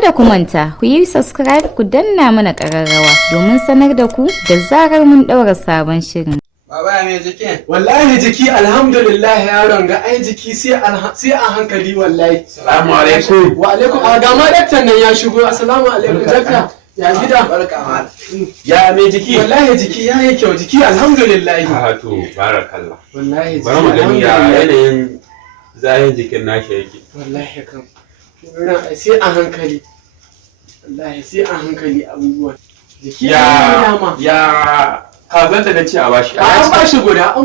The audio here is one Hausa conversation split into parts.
Kada ku manta, ku yi subscribe ku danna mana ƙararrawa domin sanar da ku da zarar mun ɗaura sabon shirin. Baba me jiki? Wallahi jiki alhamdulillah yaron ga ai jiki sai a hankali wallahi. Assalamu alaikum. Wa alaikum. Ga ma daktar nan ya shigo. Assalamu alaikum daktar. Ya gida? Barka mal. Ya me jiki? Wallahi jiki ya yi kyau jiki alhamdulillah. To barakallah. Wallahi jiki. Bari mu gani ya yanayin zahin jikin nashi yake. Wallahi kam. Sai a hankali. Wallahi sai a hankali abubuwan. Jiki ya kazan da nace a bashi. An bashi guda,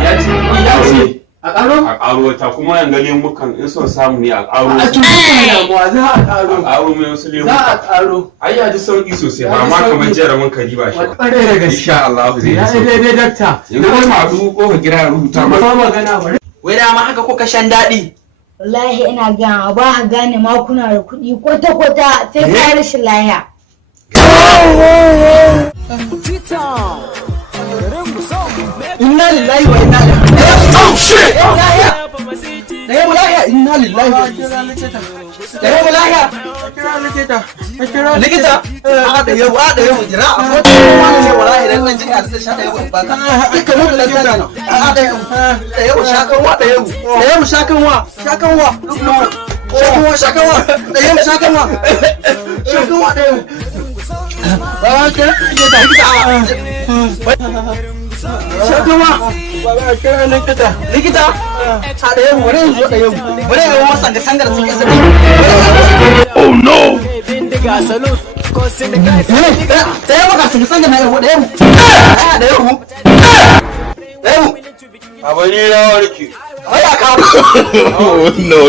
Ya ce a ƙaro? a ƙaro ta kuma yan gani mukan in son samu ne a ƙaro. A cikin damuwa za a ƙaro. A ƙaro mai wasu lemu. Za a ƙaro. Ai ya ji sauki sosai Ya ba ji ma sauki. kamar jera mun kari ba shi. Ƙwarai da gaske. Insha Allah zai yi Ya yi sauki. daidai dakta. Yanzu kai madu ko ka gira rubuta Ba ma. magana bari. Wai da ma haka kuka shan daɗi. Wallahi ina gaya ba ka gane ma kuna da kuɗi kwata-kwata sai ka rashin lahiya. Inna lillahi wa inna ilaihi. Oh shit! Da yau lahiya inna lillahi wa inna ilaihi. Da yau lahiya. Likita. Da yau jira a foto wani ne wallahi dan nan jinya da sha da yau ba ka. Duka mun da tsada na. Da yau shakanwa da yau. Da yau shakanwa. Shakanwa da yau shakanwa da yau. Ba ka likita a da yau wani zo da yau wani yau masa ga sangar sun isa. Oh no. Da yau ka sun sangar na yau da yau. Da yau. Abani na warke. Waya ka. No.